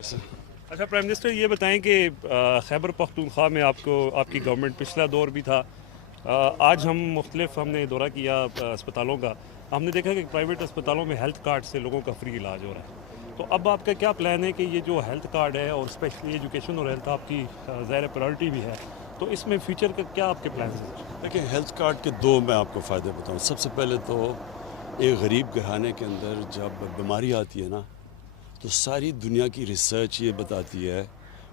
अच्छा prime minister, ये बताएं कि खैबर पख्तूनख्वा में आपकी गवर्नमेंट पिछला दौर भी था। आज हमने दौरा किया अस्पतालों का। हमने देखा कि प्राइवेट अस्पतालों में हेल्थ कार्ड से लोगों का फ्री इलाज हो रहा है। तो अब आपका क्या प्लान है कि ये जो हेल्थ कार्ड है और स्पेशली एजुकेशन और हेल्थ आपकी ज़ाहिर प्रायोरिटी भी है, तो इसमें फ्यूचर का क्या आपके प्लान हैं? देखिए, हेल्थ कार्ड के दो मैं आपको फ़ायदे बताऊं। सबसे पहले तो एक गरीब घराने के अंदर जब बीमारी आती है ना, तो सारी दुनिया की रिसर्च ये बताती है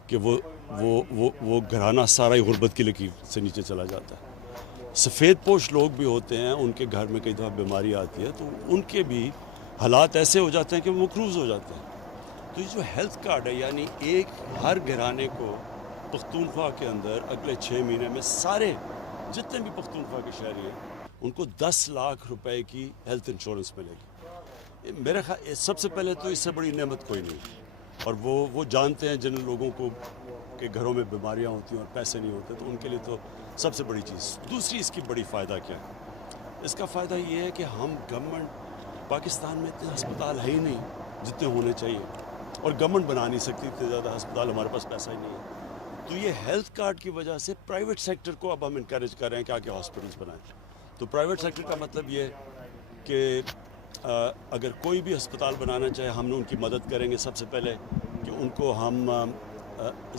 कि वो घराना सारा ही गुर्बत की लकीर से नीचे चला जाता है। सफ़ेद पोश लोग भी होते हैं, उनके घर में कई दफ़ा बीमारी आती है तो उनके भी हालात ऐसे हो जाते हैं कि वो मकरूज़ हो जाते हैं। तो ये जो हेल्थ कार्ड है, यानी एक हर घराने को पख्तूनख्वा के अंदर अगले 6 महीने में सारे जितने भी पख्तूनख्वा के शहरी हैं उनको 10 लाख रुपए की हेल्थ इंश्योरेंस मिलेगी। मेरे ख्याल सबसे पहले तो इससे बड़ी नेमत कोई नहीं। और वो जानते हैं जिन लोगों को के घरों में बीमारियां होती हैं और पैसे नहीं होते, तो उनके लिए तो सबसे बड़ी चीज़। दूसरी इसकी बड़ी फ़ायदा क्या है? इसका फ़ायदा ये है कि हम गवर्नमेंट, पाकिस्तान में इतने अस्पताल है ही नहीं जितने होने चाहिए, और गवर्नमेंट बना नहीं सकती इतने ज़्यादा अस्पताल, हमारे पास पैसा ही नहीं है। तो ये हेल्थ कार्ड की वजह से प्राइवेट सेक्टर को अब हम इनकरेज कर रहे हैं कि आके हॉस्पिटल्स बनाएं। तो प्राइवेट सेक्टर का मतलब ये कि अगर कोई भी अस्पताल बनाना चाहे, हम उनकी मदद करेंगे। सबसे पहले कि उनको हम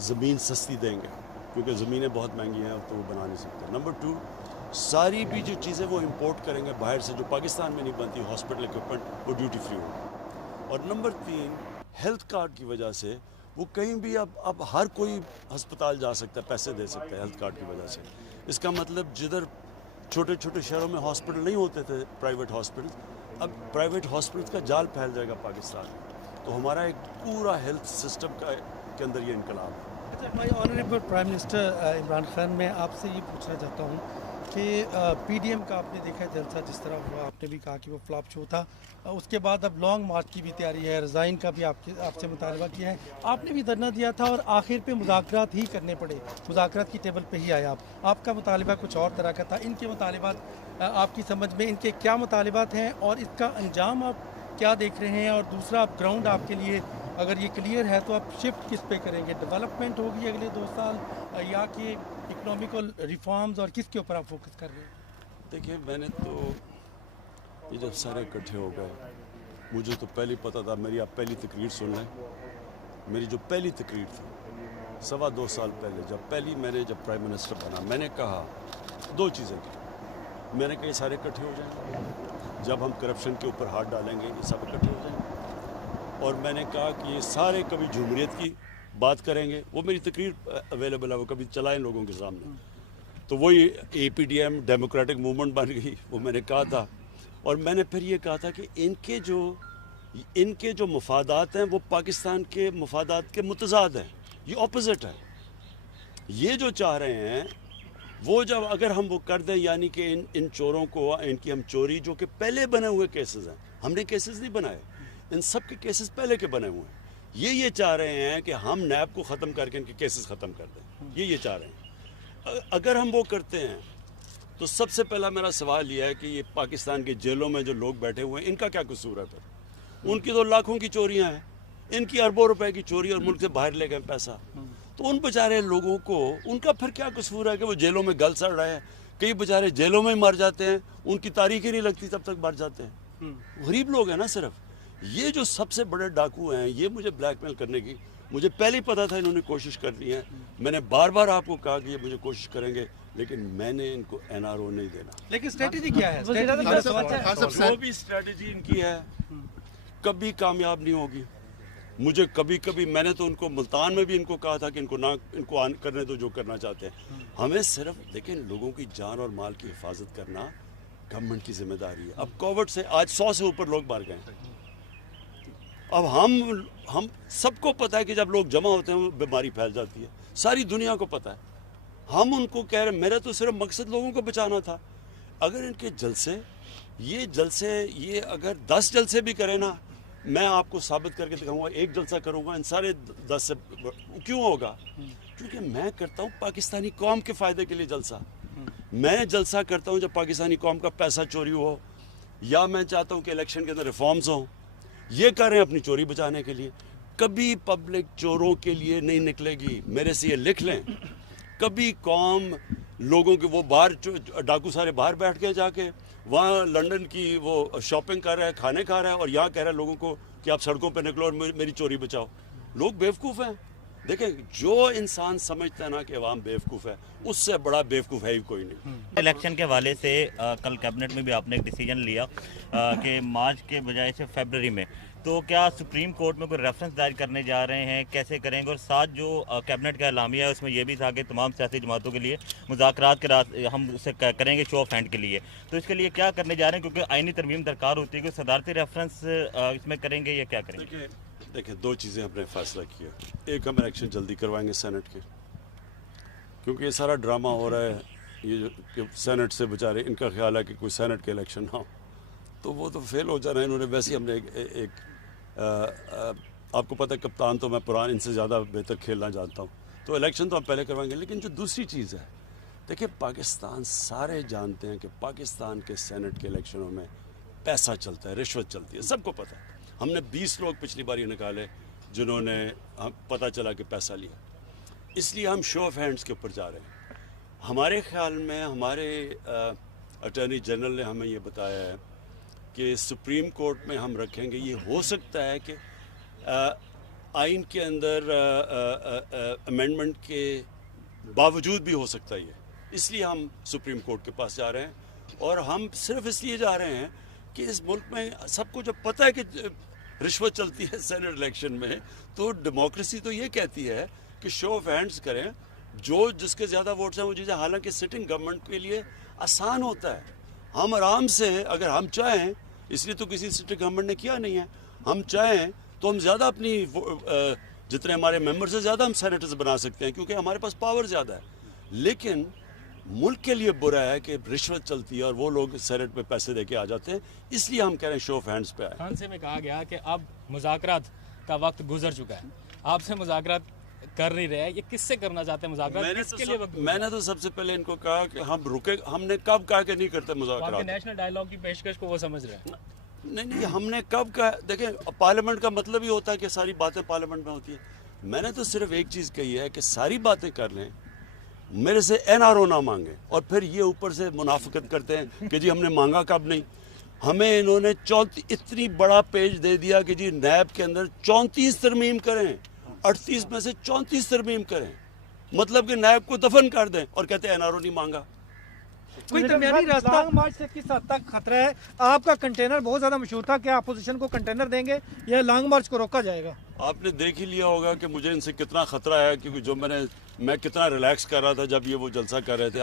ज़मीन सस्ती देंगे, क्योंकि ज़मीनें बहुत महंगी हैं तो वो बना नहीं सकते। नंबर 2, सारी भी जो चीज़ें वो इंपोर्ट करेंगे बाहर से जो पाकिस्तान में नहीं बनती, हॉस्पिटल इक्विपमेंट, वो ड्यूटी फ्री होगी। और नंबर 3, हेल्थ कार्ड की वजह से वो कहीं भी अब हर कोई अस्पताल जा सकता है, पैसे दे सकता है हेल्थ कार्ड की वजह से। इसका मतलब जिधर छोटे छोटे शहरों में हॉस्पिटल नहीं होते थे, प्राइवेट हॉस्पिटल, अब प्राइवेट हॉस्पिटल्स का जाल फैल जाएगा पाकिस्तान में। तो हमारा एक पूरा हेल्थ सिस्टम के अंदर ये इनकलाब है। अच्छा, my honourable prime minister Imran Khan, मैं आपसे ये पूछना चाहता हूँ कि पीडीएम का आपने देखा जलसा, जिस तरह वो आपने भी कहा कि वो फ्लॉप शो था। उसके बाद अब लॉन्ग मार्च की भी तैयारी है, रिज़ाइन का भी आपसे मुतालबा किया है, आपने भी धरना दिया था और आखिर पे मुज़ाकरात ही करने पड़े, मुज़ाकरात की टेबल पे ही आए आप। आपका मुतालबा कुछ और तरह का था। इनके मुतालबात आपकी समझ में इनके क्या मुतालबात हैं और इसका अंजाम आप क्या देख रहे हैं? और दूसरा, आप ग्राउंड आपके लिए अगर ये क्लियर है तो आप शिफ्ट किस पे करेंगे? डेवलपमेंट होगी अगले 2 साल, या कि इकोनॉमिकल रिफॉर्म्स, और किसके ऊपर आप फोकस कर रहे हैं? देखिए, मैंने तो ये जब सारे इकट्ठे हो गए, मुझे तो पहले पता था। मेरी आप पहली तकरीर सुन लें। मेरी जो पहली तकरीर थी 2.25 साल पहले, मैंने जब प्राइम मिनिस्टर बना, मैंने कहा 2 चीज़ें की। मैंने कहा ये सारे इकट्ठे हो जाएंगे, जब हम करप्शन के ऊपर हाथ डालेंगे ये सब इकट्ठे हो जाएंगे। और मैंने कहा कि ये सारे कभी जमहूरियत की बात करेंगे। वो मेरी तकरीर अवेलेबल है, वो कभी चलाएं लोगों के सामने। तो वही APDM डेमोक्रेटिक मूवमेंट बन गई, वो मैंने कहा था। और मैंने फिर ये कहा था कि इनके जो मफादात हैं वो पाकिस्तान के मफादात के मुतज़ाद हैं, ये ऑपोजिट है। ये जो चाह रहे हैं वो जब अगर हम वो कर दें, यानी कि इन चोरों को, इनकी हम चोरी, जो कि पहले बने हुए केसेस हैं, हमने केसेस नहीं बनाए, इन सब के केसेस पहले के बने हुए हैं। ये चाह रहे हैं कि हम नैब को ख़त्म करके इनके केसेस ख़त्म कर दें, ये चाह रहे हैं। अगर हम वो करते हैं तो सबसे पहला मेरा सवाल ये है कि ये पाकिस्तान की जेलों में जो लोग बैठे हुए हैं, इनका क्या कसूर है? फिर उनकी तो लाखों की चोरियां हैं, इनकी अरबों रुपए की चोरी, और मुल्क से बाहर ले गए पैसा। तो उन बेचारे लोगों को, उनका फिर क्या कसूर है कि वो जेलों में गल सड़ रहे हैं? कई बेचारे जेलों में मर जाते हैं, उनकी तारीख ही नहीं लगती तब तक मर जाते हैं। गरीब लोग हैं ना सिर्फ। ये जो सबसे बड़े डाकू हैं, ये मुझे ब्लैकमेल करने की, मुझे पहले ही पता था इन्होंने कोशिश करनी है। मैंने बार बार आपको कहा कि ये मुझे कोशिश करेंगे, लेकिन मैंने इनको NRO नहीं देना। लेकिन स्ट्रेटेजी क्या है? जो भी स्ट्रेटेजी इनकी है कभी कामयाब नहीं होगी। मुझे कभी मैंने तो उनको मुल्तान में भी इनको कहा था कि इनको करने दो जो करना चाहते हैं। हमें सिर्फ देखें, लोगों की जान और माल की हिफाजत करना गवर्नमेंट की जिम्मेदारी है। अब कोविड से आज 100 से ऊपर लोग मर गए। अब हम सबको पता है कि जब लोग जमा होते हैं बीमारी फैल जाती है, सारी दुनिया को पता है। हम उनको कह रहे हैं, मेरा तो सिर्फ मकसद लोगों को बचाना था। अगर इनके जलसे ये अगर 10 जलसे भी करें ना, मैं आपको साबित करके दिखाऊंगा। 1 जलसा करूंगा, इन सारे 10 से क्यों होगा? क्योंकि मैं करता हूं पाकिस्तानी कौम के फ़ायदे के लिए जलसा। मैं जलसा करता हूं जब पाकिस्तानी कौम का पैसा चोरी हो, या मैं चाहता हूं कि इलेक्शन के अंदर रिफॉर्म्स हों। ये कर रहे हैं अपनी चोरी बचाने के लिए। کبھی پبلک چوروں کے لیے نہیں نکلے گی. میرے سے یہ لکھ لیں, کبھی قوم لوگوں کے وہ باہر ڈاکو سارے باہر بیٹھ کے جا کے وہاں لنڈن کی وہ شاپنگ کر رہا ہے, کھانے کھا رہا ہے, اور یہاں کہہ رہا ہے لوگوں کو کہ آپ سڑکوں پہ نکلو اور میری چوری بچاؤ. لوگ بیوقوف ہیں. دیکھیں, جو انسان سمجھتا ہے نا کہ عوام بیوقوف ہے, اس سے بڑا بیوقوف ہے ہی کوئی نہیں. الیکشن کے حوالے سے کل کیبنٹ میں بھی آپ نے ایک ڈیسیجن لیا کہ مارچ کے بجائے سے فیبرری میں, تو کیا سپریم کورٹ میں کوئی ریفرنس دائر کرنے جا رہے ہیں, کیسے کریں گے؟ اور ساتھ جو کیبنٹ کا اعلامیہ ہے اس میں یہ بھی تھا کہ تمام سیاسی جماعتوں کے لیے مذاکرات کے راستے ہم اسے کریں گے شو آف ہینڈ کے لیے, تو اس کے لیے کیا کرنے جا رہے ہیں؟ کیونکہ آئینی ترمیم درکار ہوتی ہے کہ صدارتی ریفرنس اس میں کریں گے یا کیا کریں گے؟ دیکھیں, دو چیزیں ہم نے فیصلہ کیا. ایک, ہم الیکشن جلدی کروائیں گے سینٹ کے, کیونکہ یہ سارا ڈرامہ ہو رہا ہے یہ جو کہ سینٹ سے بچارے ان کا خیال ہے کہ کوئی سینٹ کے الیکشن نہ ہو تو وہ تو فیل ہو جانا ہے. انہوں نے ویسے ہی ہم نے ایک آپ کو پتہ ہے کپتان تو میں پران ان سے زیادہ بہتر کھیلنا جانتا ہوں, تو الیکشن تو ہم پہلے کروائیں گے. لیکن جو دوسری چیز ہے, دیکھیں, پاکستان سارے جانتے ہیں کہ پاکستان کے سینٹ کے الیکشنوں میں پیسہ چلتا ہے, رشوت چلتی ہے, سب کو پتہ ہے. ہم نے 20 لوگ پچھلی بار یہ نکالے جنہوں نے پتہ چلا کہ پیسہ لیا. اس لیے ہم شو آف ہینڈز کے اوپر جا رہے ہیں. ہمارے خیال میں ہمارے اٹارنی جنرل نے ہمیں یہ بتایا ہے کہ سپریم کورٹ میں ہم رکھیں گے. یہ ہو سکتا ہے کہ آئین کے اندر امینڈمنٹ کے باوجود بھی ہو سکتا ہے یہ. اس لیے ہم سپریم کورٹ کے پاس جا رہے ہیں, اور ہم صرف اس لیے جا رہے ہیں کہ اس ملک میں سب کو جب پتہ ہے کہ رشوت چلتی ہے سینٹ الیکشن میں, تو ڈیموکریسی تو یہ کہتی ہے کہ شو آف ہینڈز کریں, جو جس کے زیادہ ووٹس ہیں وہ چیزیں. حالانکہ سٹنگ گورنمنٹ کے لیے آسان ہوتا ہے. ہم آرام سے اگر ہم چاہیں, اس لیے تو کسی سٹنگ گورنمنٹ نے کیا نہیں ہے, ہم چاہیں تو ہم زیادہ اپنی جتنے ہمارے ممبرز ہیں زیادہ ہم سینیٹرز بنا سکتے ہیں, کیونکہ ہمارے پاس پاور زیادہ ہے. لیکن ملک کے لیے برا ہے کہ رشوت چلتی ہے اور وہ لوگ سینٹ پہ پیسے دے کے آ جاتے ہیں. اس لیے ہم کہہ رہے ہیں شو آف ہینڈز پہ آئے. خان سے میں کہا گیا کہ اب مذاکرات کا وقت گزر چکا ہے, آپ سے مذاکرات کر نہیں رہے ہیں, یہ کس سے کرنا چاہتے ہیں مذاکرات؟ کس کے لیے وقت؟ میں نے تو سب سے پہلے ان کو کہا کہ ہم رکے, ہم نے کب کہا کہ نہیں کرتے مذاکرات؟ نیشنل ڈائیلاگ کی پیشکش کو وہ سمجھ رہے ہیں. نہیں, ہم نے کب کہا؟ دیکھیں, پارلیمنٹ کا مطلب ہی ہوتا ہے کہ ساری باتیں پارلیمنٹ میں ہوتی ہیں. میں نے تو صرف ایک چیز کہی ہے کہ ساری باتیں کر لیں, میرے سے این آر او نہ مانگیں, اور پھر یہ اوپر سے منافقت کرتے ہیں کہ جی ہم نے مانگا کب نہیں. ہمیں انہوں نے اتنی بڑا پیج دے دیا کہ جی نیب کے اندر 34 ترمیم کریں, 38 میں سے 34 ترمیم کریں, مطلب کہ نیب کو دفن کر دیں, اور کہتے ہیں این آر او نہیں مانگا. کوئی درمیانی راستہ لانگ مارچ سے کس حد تک خطرہ ہے؟ آپ کا کنٹینر بہت زیادہ مشہور تھا, کیا اپوزیشن کو کنٹینر دیں گے یا لانگ مارچ کو روکا جائے گا؟ آپ نے دیکھ ہی لیا ہوگا کہ مجھے ان سے کتنا خطرہ ہے, کیونکہ میں کتنا ریلیکس کر رہا تھا جب یہ وہ جلسہ کر رہے تھے.